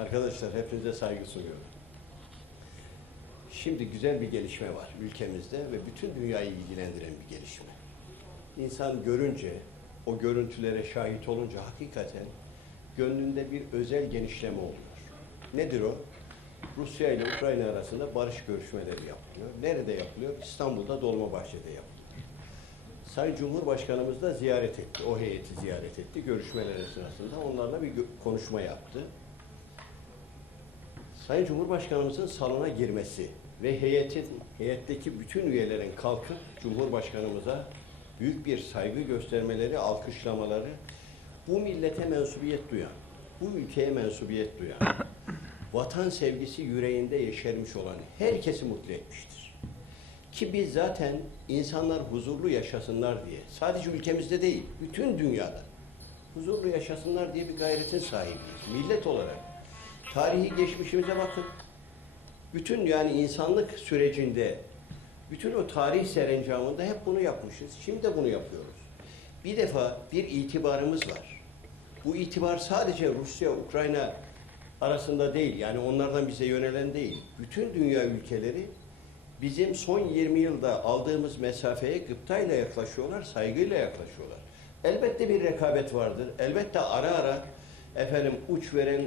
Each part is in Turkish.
Arkadaşlar hepinize saygı sunuyorum. Şimdi güzel bir gelişme var ülkemizde ve bütün dünyayı ilgilendiren bir gelişme. İnsan görünce, o görüntülere şahit olunca hakikaten gönlünde bir özel genişleme oluyor. Nedir o? Rusya ile Ukrayna arasında barış görüşmeleri yapılıyor. Nerede yapılıyor? İstanbul'da Dolmabahçe'de yapılıyor. Sayın Cumhurbaşkanımız da ziyaret etti. O heyeti ziyaret etti. Görüşmeler sırasında onlarla bir konuşma yaptı. Sayın Cumhurbaşkanımızın salona girmesi ve heyetin, heyetteki bütün üyelerin kalkıp Cumhurbaşkanımıza büyük bir saygı göstermeleri, alkışlamaları, bu millete mensubiyet duyan, bu ülkeye mensubiyet duyan, vatan sevgisi yüreğinde yeşermiş olan herkesi mutlu etmiştir. Ki biz zaten insanlar huzurlu yaşasınlar diye, sadece ülkemizde değil, bütün dünyada huzurlu yaşasınlar diye bir gayretin sahibiyiz. Millet olarak tarihi geçmişimize bakın. Bütün yani insanlık sürecinde, bütün o tarih serencamında hep bunu yapmışız. Şimdi de bunu yapıyoruz. Bir defa bir itibarımız var. Bu itibar sadece Rusya, Ukrayna arasında değil. Yani onlardan bize yönelen değil. Bütün dünya ülkeleri bizim son 20 yılda aldığımız mesafeye gıptayla yaklaşıyorlar, saygıyla yaklaşıyorlar. Elbette bir rekabet vardır. Elbette ara ara efendim uç veren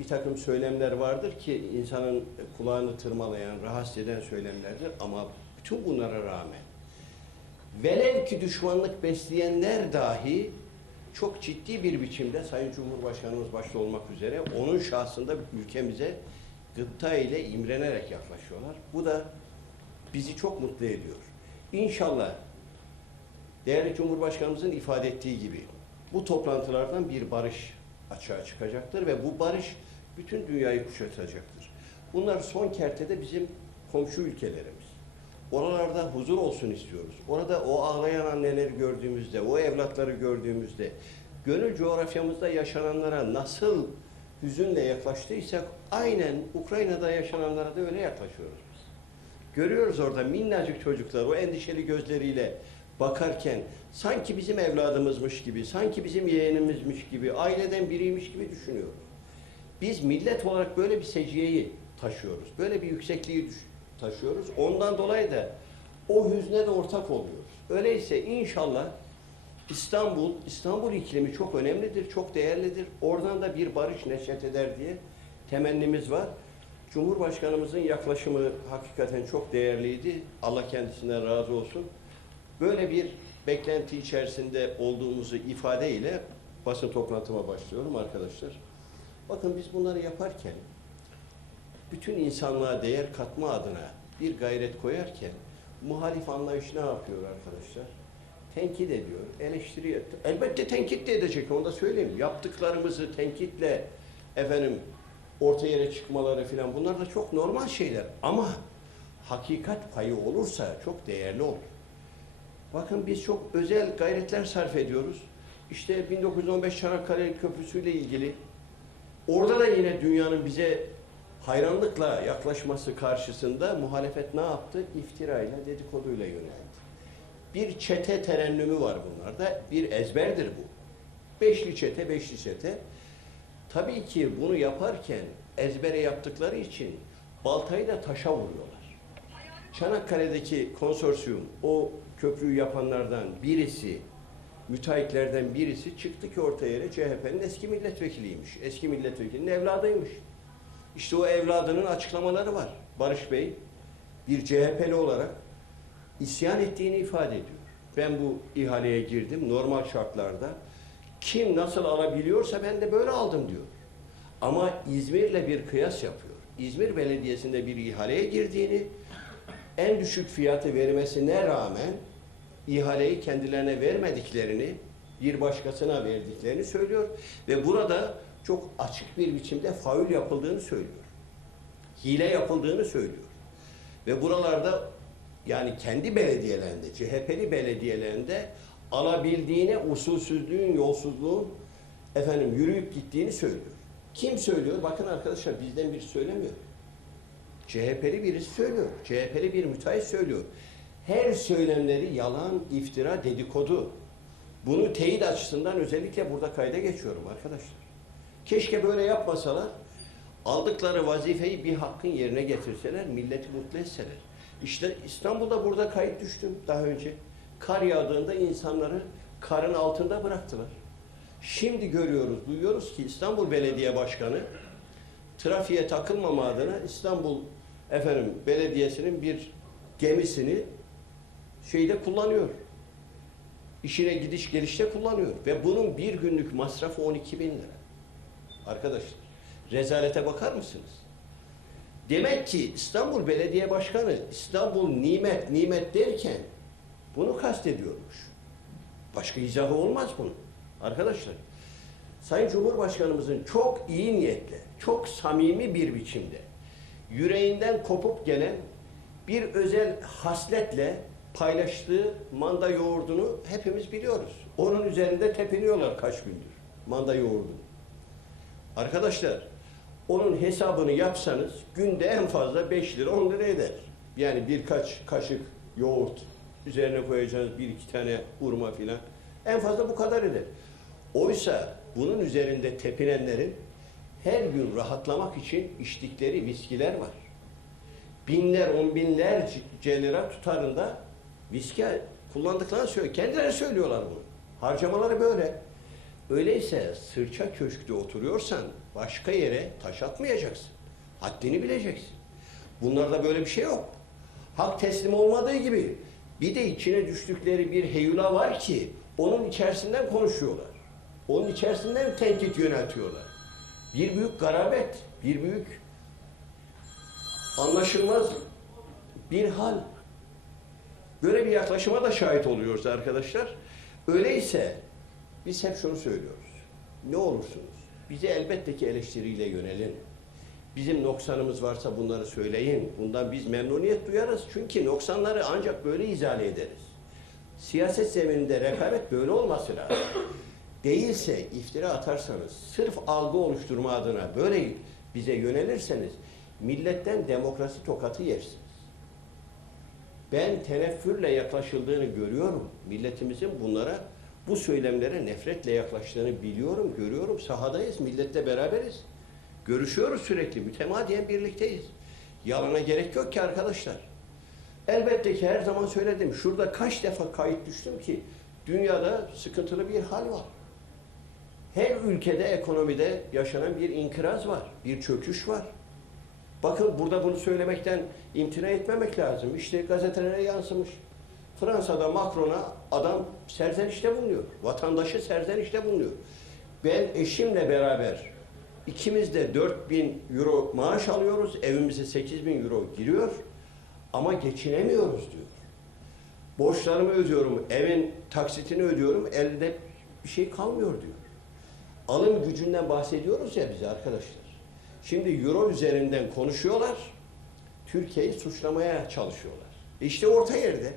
bir takım söylemler vardır ki insanın kulağını tırmalayan, rahatsız eden söylemlerdir. Ama bütün bunlara rağmen velev ki düşmanlık besleyenler dahi çok ciddi bir biçimde Sayın Cumhurbaşkanımız başta olmak üzere onun şahsında ülkemize gıpta ile imrenerek yaklaşıyorlar. Bu da bizi çok mutlu ediyor. İnşallah değerli Cumhurbaşkanımızın ifade ettiği gibi bu toplantılardan bir barış açığa çıkacaktır ve bu barış bütün dünyayı kuşatacaktır. Bunlar son kertede bizim komşu ülkelerimiz. Oralarda huzur olsun istiyoruz. Orada o ağlayan anneleri gördüğümüzde, o evlatları gördüğümüzde, gönül coğrafyamızda yaşananlara nasıl hüzünle yaklaştıysak aynen Ukrayna'da yaşananlara da öyle yaklaşıyoruz biz. Görüyoruz orada minnacık çocuklar o endişeli gözleriyle bakarken sanki bizim evladımızmış gibi, sanki bizim yeğenimizmiş gibi, aileden biriymiş gibi düşünüyoruz. Biz millet olarak böyle bir seciyeyi taşıyoruz. Böyle bir yüksekliği taşıyoruz. Ondan dolayı da o hüzne de ortak oluyoruz. Öyleyse inşallah İstanbul, İstanbul iklimi çok önemlidir, çok değerlidir. Oradan da bir barış neşet eder diye temennimiz var. Cumhurbaşkanımızın yaklaşımı hakikaten çok değerliydi. Allah kendisinden razı olsun. Böyle bir beklenti içerisinde olduğumuzu ifade ile basın toplantıma başlıyorum arkadaşlar. Bakın biz bunları yaparken bütün insanlığa değer katma adına bir gayret koyarken muhalif anlayış ne yapıyor arkadaşlar? Tenkit ediyor, eleştiriyor. Elbette tenkit de edecek, onu da söyleyeyim. Yaptıklarımızı tenkitle efendim orta yere çıkmaları filan bunlar da çok normal şeyler. Ama hakikat payı olursa çok değerli olur. Bakın biz çok özel gayretler sarf ediyoruz. İşte 1915 Çanakkale Köprüsü ile ilgili orada da yine dünyanın bize hayranlıkla yaklaşması karşısında muhalefet ne yaptı? İftirayla, dedikoduyla yöneldi. Bir çete terennümü var bunlarda. Bir ezberdir bu. Beşli çete, beşli çete. Tabii ki bunu yaparken ezbere yaptıkları için baltayı da taşa vuruyorlar. Çanakkale'deki konsorsiyum o köprüyü yapanlardan birisi, müteahhitlerden birisi çıktı ki ortaya yere CHP'nin eski milletvekiliymiş. Eski milletvekilinin evladıymış. İşte o evladının açıklamaları var. Barış Bey bir CHP'li olarak isyan ettiğini ifade ediyor. Ben bu ihaleye girdim normal şartlarda. Kim nasıl alabiliyorsa ben de böyle aldım diyor. Ama İzmir'le bir kıyas yapıyor. İzmir Belediyesi'nde bir ihaleye girdiğini, en düşük fiyatı vermesine rağmen ihaleyi kendilerine vermediklerini, bir başkasına verdiklerini söylüyor ve burada çok açık bir biçimde faul yapıldığını söylüyor. Hile yapıldığını söylüyor. Ve buralarda yani kendi belediyelerinde, CHP'li belediyelerinde alabildiğine usulsüzlüğün, yolsuzluğun efendim yürüyüp gittiğini söylüyor. Kim söylüyor? Bakın arkadaşlar bizden biri söylemiyor. CHP'li birisi söylüyor. CHP'li bir müteahhit söylüyor. Her söylemleri yalan, iftira, dedikodu. Bunu teyit açısından özellikle burada kayda geçiyorum arkadaşlar. Keşke böyle yapmasalar. aldıkları vazifeyi bir hakkın yerine getirseler, milleti mutlu etseler. İşte İstanbul'da burada kayıt düştüm daha önce. Kar yağdığında insanları karın altında bıraktılar. Şimdi görüyoruz, duyuyoruz ki İstanbul Belediye Başkanı trafiğe takılmama adına İstanbul efendim belediyesinin bir gemisini şeyde kullanıyor. İşine gidiş gelişte kullanıyor. Ve bunun bir günlük masrafı 12 bin lira. Arkadaşlar rezalete bakar mısınız? Demek ki İstanbul Belediye Başkanı İstanbul nimet nimet derken bunu kastediyormuş. Başka izahı olmaz bunun. Arkadaşlar Sayın Cumhurbaşkanımızın çok iyi niyetle, çok samimi bir biçimde yüreğinden kopup gelen bir özel hasletle paylaştığı manda yoğurdunu hepimiz biliyoruz. Onun üzerinde tepiniyorlar kaç gündür. Manda yoğurdunu. Arkadaşlar onun hesabını yapsanız günde en fazla 5 lira 10 lira eder. Yani birkaç kaşık yoğurt üzerine koyacağınız bir iki tane hurma filan en fazla bu kadar eder. Oysa bunun üzerinde tepinenlerin her gün rahatlamak için içtikleri viskiler var. Binler, on binlerce lira tutarında viski kullandıklarını söylüyor. Kendileri söylüyorlar bunu. Harcamaları böyle. Öyleyse sırça köşkte oturuyorsan başka yere taş atmayacaksın. Haddini bileceksin. Bunlarda böyle bir şey yok. Hak teslim olmadığı gibi bir de içine düştükleri bir heyula var ki onun içerisinden konuşuyorlar. Onun içerisinden tenkit yöneltiyorlar. Bir büyük garabet, bir büyük anlaşılmaz bir hal. Böyle bir yaklaşıma da şahit oluyoruz arkadaşlar. Öyleyse biz hep şunu söylüyoruz. Ne olursunuz bize elbette ki eleştiriyle yönelin. Bizim noksanımız varsa bunları söyleyin. Bundan biz memnuniyet duyarız. Çünkü noksanları ancak böyle izale ederiz. Siyaset zemininde rekabet böyle olması lazım. Değilse iftira atarsanız, sırf algı oluşturma adına böyle bize yönelirseniz milletten demokrasi tokatı yersiniz. Ben teneffürle yaklaşıldığını görüyorum. Milletimizin bunlara, bu söylemlere nefretle yaklaştığını biliyorum, görüyorum. Sahadayız, milletle beraberiz. Görüşüyoruz sürekli, mütemadiyen birlikteyiz. Yalana gerek yok ki arkadaşlar. Elbette ki her zaman söyledim. Şurada kaç defa kayıt düştüm ki dünyada sıkıntılı bir hal var. Her ülkede ekonomide yaşanan bir inkıraz var, bir çöküş var. Bakın burada bunu söylemekten imtina etmemek lazım. İşte gazetelere yansımış. Fransa'da Macron'a adam serzenişte bulunuyor. Vatandaşı serzenişte bulunuyor. Ben eşimle beraber ikimiz de 4000 euro maaş alıyoruz. Evimize 8000 euro giriyor. Ama geçinemiyoruz diyor. Borçlarımı ödüyorum, evin taksitini ödüyorum, elde bir şey kalmıyor diyor. Alım gücünden bahsediyoruz ya bize arkadaşlar. Şimdi euro üzerinden konuşuyorlar, Türkiye'yi suçlamaya çalışıyorlar. İşte orta yerde.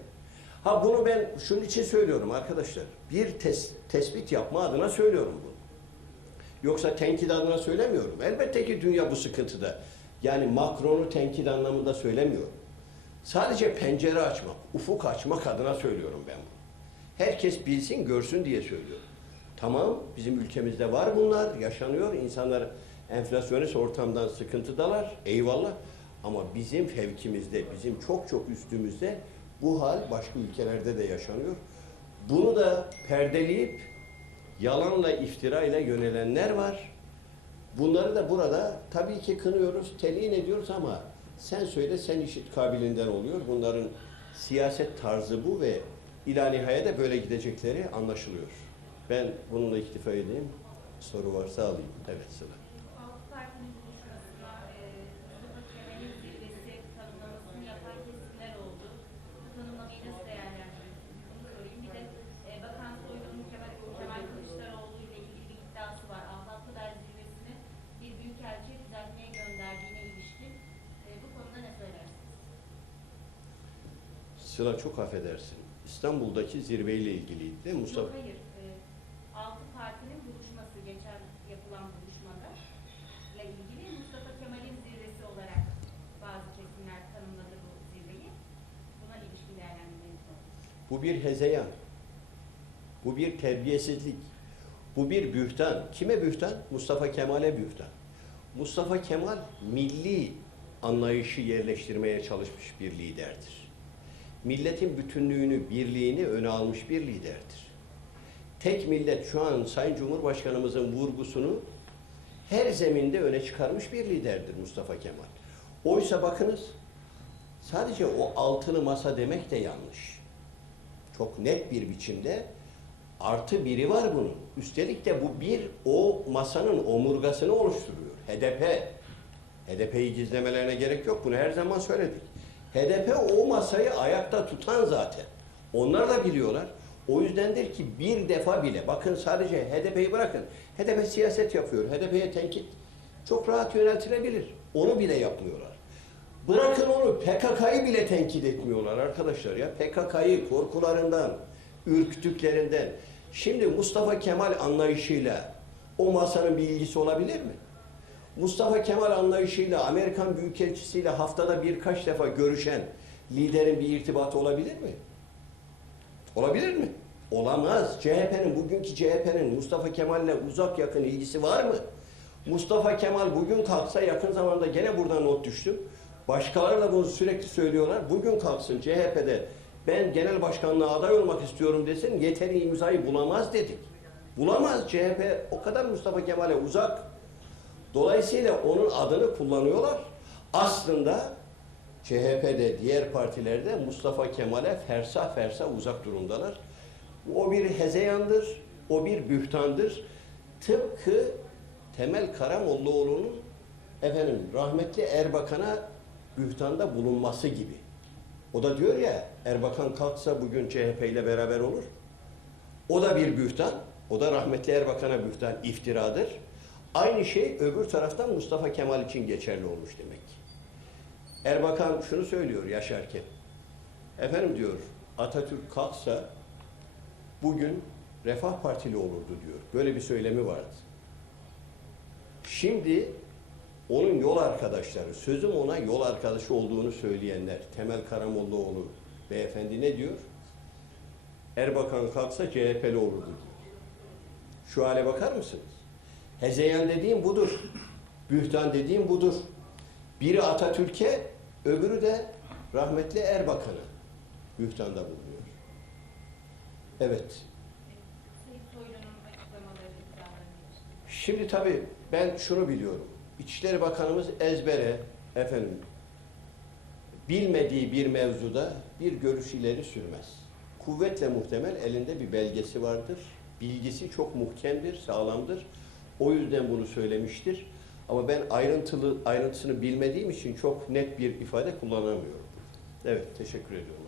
Ha bunu ben şunun için söylüyorum arkadaşlar. Bir tes- tespit yapma adına söylüyorum bunu. Yoksa tenkit adına söylemiyorum. Elbette ki dünya bu sıkıntıda. Yani Macron'u tenkit anlamında söylemiyorum. Sadece pencere açmak, ufuk açmak adına söylüyorum ben bunu. Herkes bilsin, görsün diye söylüyorum. Tamam, bizim ülkemizde var bunlar, yaşanıyor. İnsanlar enflasyonist ortamdan sıkıntıdalar, eyvallah. Ama bizim fevkimizde, bizim çok çok üstümüzde bu hal başka ülkelerde de yaşanıyor. Bunu da perdeleyip yalanla, iftirayla yönelenler var. Bunları da burada tabii ki kınıyoruz, telin ediyoruz ama sen söyle sen işit kabilinden oluyor. Bunların siyaset tarzı bu ve ila nihayede böyle gidecekleri anlaşılıyor. Ben bununla iktifa edeyim. Soru varsa alayım. Evet sıra. Altı partinin buluşmasına e, Mustafa Kemal'in zirvesi tanımlamasını yapan kesimler oldu. Bu tanımlamayı nasıl değerlendiriyorsunuz? Bunu sorayım. Bir de e, Bakan Soylu'nun Kemal, Kemal Kılıçdaroğlu ile ilgili bir iddiası var. Altatlıder zirvesini bir büyükelçi düzeltmeye gönderdiğine ilişkin. E, bu konuda ne söylersiniz? Sıra çok affedersin. İstanbul'daki zirveyle ilgiliydi değil mi Mustafa? Yok hayır. E, altı partinin buluşması, geçen yapılan buluşmada ile ilgili Mustafa Kemal'in zirvesi olarak bazı kesimler tanımladı bu zirveyi. Buna ilişkin değerlendirmeniz var. Bu bir hezeyan. Bu bir terbiyesizlik. Bu bir bühtan. Kime bühtan? Mustafa Kemal'e bühtan. Mustafa Kemal milli anlayışı yerleştirmeye çalışmış bir liderdir. Milletin bütünlüğünü, birliğini öne almış bir liderdir. Tek millet şu an Sayın Cumhurbaşkanımızın vurgusunu her zeminde öne çıkarmış bir liderdir Mustafa Kemal. Oysa bakınız sadece o altılı masa demek de yanlış. Çok net bir biçimde artı biri var bunun. Üstelik de bu bir o masanın omurgasını oluşturuyor. HDP. HDP'yi gizlemelerine gerek yok. Bunu her zaman söyledik. HDP o masayı ayakta tutan zaten. Onlar da biliyorlar. O yüzdendir ki bir defa bile bakın sadece HDP'yi bırakın. HDP siyaset yapıyor. HDP'ye tenkit çok rahat yöneltilebilir. Onu bile yapmıyorlar. Bırakın onu PKK'yı bile tenkit etmiyorlar arkadaşlar ya. PKK'yı korkularından, ürktüklerinden. Şimdi Mustafa Kemal anlayışıyla o masanın bir ilgisi olabilir mi? Mustafa Kemal anlayışıyla Amerikan Büyükelçisiyle haftada birkaç defa görüşen liderin bir irtibatı olabilir mi? Olabilir mi? Olamaz. CHP'nin, bugünkü CHP'nin Mustafa Kemal'le uzak yakın ilgisi var mı? Mustafa Kemal bugün kalksa yakın zamanda gene buradan not düştüm. Başkaları da bunu sürekli söylüyorlar. Bugün kalksın CHP'de ben genel başkanlığa aday olmak istiyorum desin yeteri imzayı bulamaz dedik. Bulamaz CHP o kadar Mustafa Kemal'e uzak. Dolayısıyla onun adını kullanıyorlar. Aslında CHP'de diğer partilerde Mustafa Kemal'e fersah fersah uzak durumdalar. O bir hezeyandır, o bir bühtandır. Tıpkı Temel Karamollaoğlu'nun efendim rahmetli Erbakan'a bühtanda bulunması gibi. O da diyor ya Erbakan kalksa bugün CHP ile beraber olur. O da bir bühtan. O da rahmetli Erbakan'a bühtan iftiradır. Aynı şey öbür taraftan Mustafa Kemal için geçerli olmuş demek. Erbakan şunu söylüyor yaşarken. Efendim diyor Atatürk kalksa bugün Refah Partili olurdu diyor. Böyle bir söylemi vardı. Şimdi onun yol arkadaşları, sözüm ona yol arkadaşı olduğunu söyleyenler, Temel Karamollaoğlu beyefendi ne diyor? Erbakan kalksa CHP'li olurdu diyor. Şu hale bakar mısınız? Hezeyan dediğim budur. Bühtan dediğim budur. Biri Atatürk'e, öbürü de rahmetli Erbakan'a bühtanda bulunuyor. Evet. Şimdi tabii ben şunu biliyorum. İçişleri Bakanımız ezbere efendim bilmediği bir mevzuda bir görüş ileri sürmez. Kuvvetle muhtemel elinde bir belgesi vardır. Bilgisi çok muhkemdir, sağlamdır. O yüzden bunu söylemiştir. Ama ben ayrıntılı ayrıntısını bilmediğim için çok net bir ifade kullanamıyorum. Evet, teşekkür ediyorum.